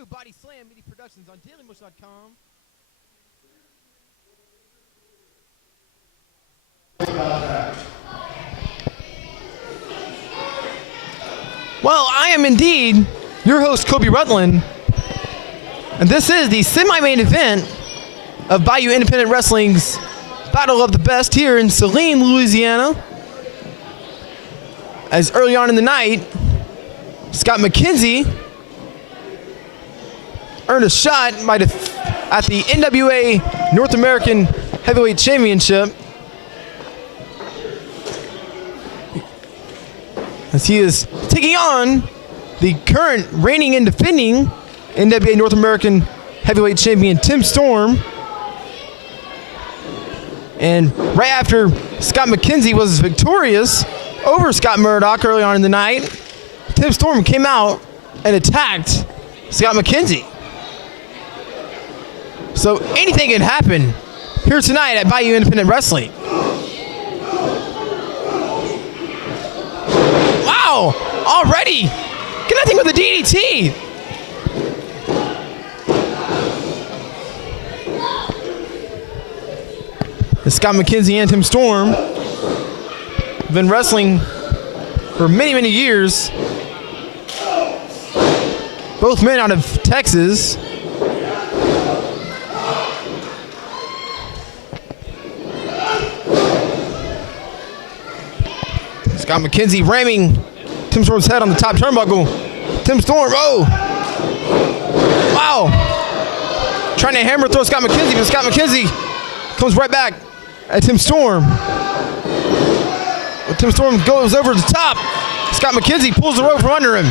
to Body Slam Media Productions on DailyMotion.com. Well, I am indeed your host, Kobe Rutland, and this is the semi-main event of Bayou Independent Wrestling's Battle of the Best here in Saline, Louisiana. As early on in the night, Scott McKenzie earned a shot at the NWA North American Heavyweight Championship, as he is taking on the current reigning and defending NWA North American Heavyweight Champion Tim Storm. And right after Scott McKenzie was victorious over Scott Murdoch early on in the night, Tim Storm came out and attacked Scott McKenzie. So anything can happen here tonight at Bayou Independent Wrestling. Wow, already connecting with the DDT. Scott McKenzie and Tim Storm have been wrestling for many, many years. Both men out of Texas. Scott McKenzie ramming Tim Storm's head on the top turnbuckle. Tim Storm, oh! Wow! Trying to hammer throw Scott McKenzie, but Scott McKenzie comes right back at Tim Storm. But Tim Storm goes over the top. Scott McKenzie pulls the rope from under him.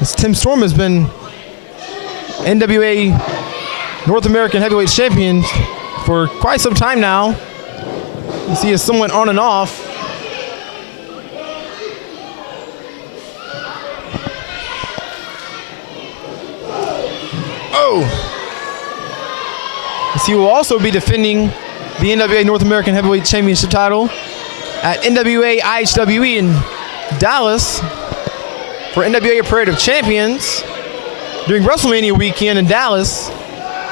As Tim Storm has been NWA North American Heavyweight Champion for quite some time now. You see, is somewhat on and off. Oh! As he will also be defending the NWA North American Heavyweight Championship title at NWA IHWE in Dallas for NWA Parade of Champions during WrestleMania weekend in Dallas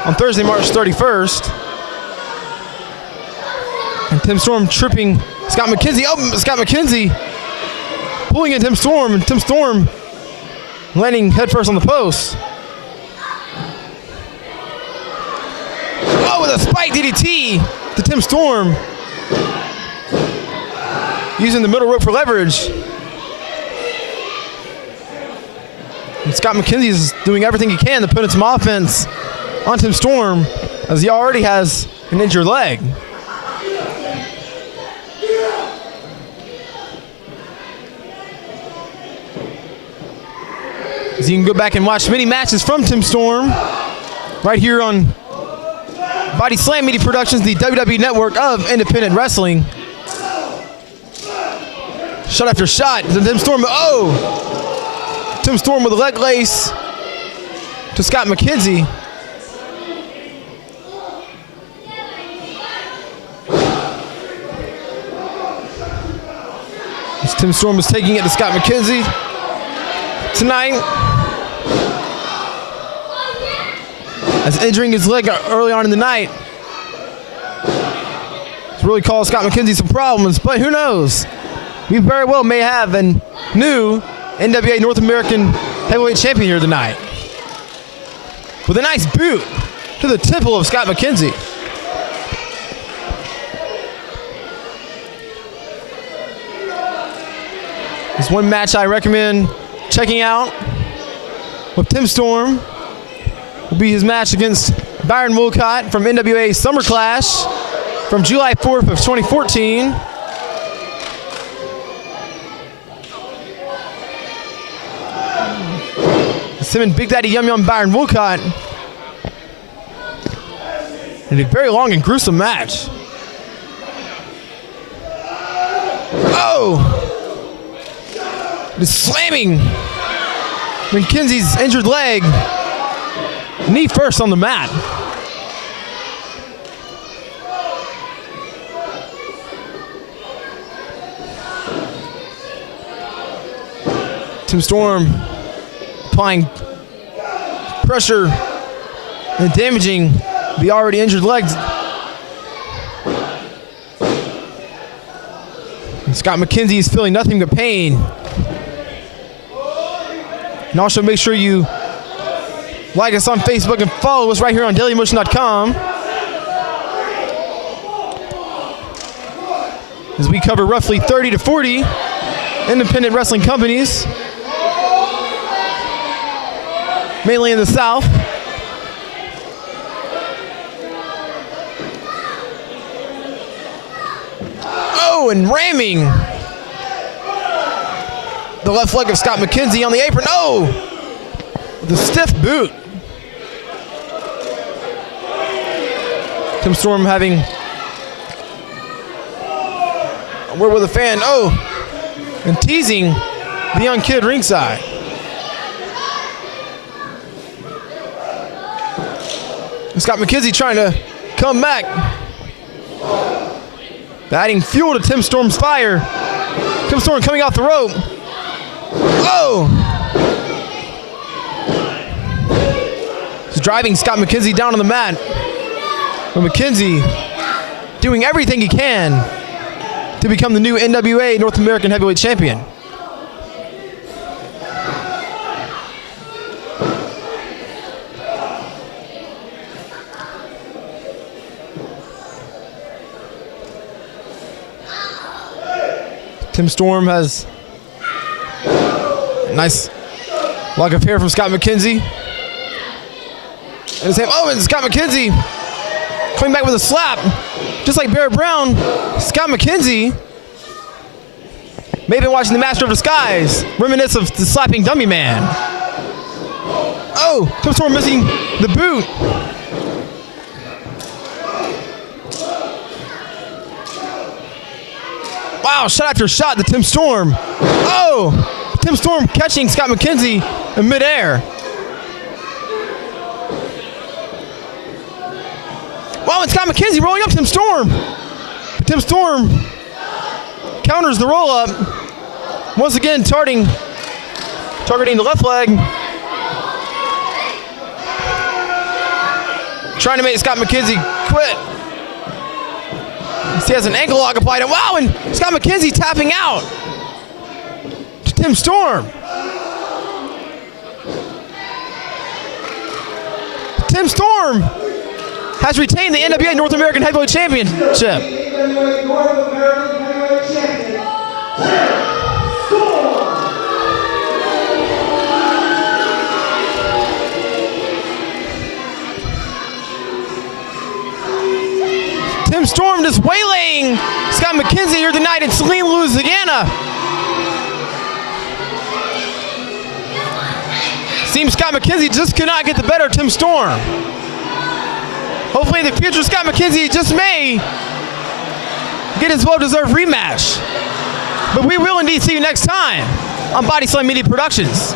on Thursday, March 31st. And Tim Storm tripping Scott McKenzie. Oh, Scott McKenzie pulling at Tim Storm, and Tim Storm landing headfirst on the post. Oh, with a spike DDT to Tim Storm, using the middle rope for leverage. And Scott McKenzie is doing everything he can to put in some offense on Tim Storm, as he already has an injured leg. As you can go back and watch many matches from Tim Storm right here on Body Slam Media Productions, the WWE network of independent wrestling. Shot after shot. Then Tim Storm, oh! Tim Storm with a leg lace to Scott McKenzie. As Tim Storm is taking it to Scott McKenzie tonight, as injuring his leg early on in the night. It's really caused Scott McKenzie some problems, but who knows? We very well may have a new NWA North American Heavyweight Champion here tonight, with a nice boot to the temple of Scott McKenzie. There's one match I recommend checking out with Tim Storm. Will be his match against Byron Wolcott from NWA Summer Clash from July 4th of 2014. It's him and Big Daddy Yum Yum Byron Wolcott in a very long and gruesome match. Oh! Just slamming McKenzie's injured leg, knee first on the mat. Tim Storm applying pressure and damaging the already injured legs. And Scott McKenzie is feeling nothing but pain. And also make sure you like us on Facebook and follow us right here on dailymotion.com as we cover roughly 30 to 40 independent wrestling companies, mainly in the South. Oh, and ramming the left leg of Scott McKenzie on the apron. Oh, the stiff boot. Tim Storm having a word with a fan. Oh, and teasing the young kid ringside. And Scott McKenzie trying to come back. Adding fuel to Tim Storm's fire. Tim Storm coming off the rope. Oh! He's driving Scott McKenzie down on the mat. But McKenzie doing everything he can to become the new NWA North American Heavyweight Champion. Tim Storm has a nice lock of hair from Scott McKenzie. And Scott McKenzie coming back with a slap. Just like Barrett Brown, Scott McKenzie may have been watching the Master of Disguise, reminisce of the slapping dummy man. Oh, Tim Storm missing the boot. Wow, shot after shot to Tim Storm. Oh, Tim Storm catching Scott McKenzie in midair. Wow, and Scott McKenzie rolling up Tim Storm. Tim Storm counters the roll up. Once again, targeting the left leg. Trying to make Scott McKenzie quit. He has an ankle lock applied. And wow, and Scott McKenzie tapping out to Tim Storm. Tim Storm has retained the NWA North American Heavyweight Championship. NWA North American Heavyweight Champion, Tim Storm just waylaying Scott McKenzie here tonight in Saline, Louisiana. Seems Scott McKenzie just could not get the better of Tim Storm. Hopefully in the future, Scott McKenzie just may get his well-deserved rematch. But we will indeed see you next time on Body Slam Media Productions.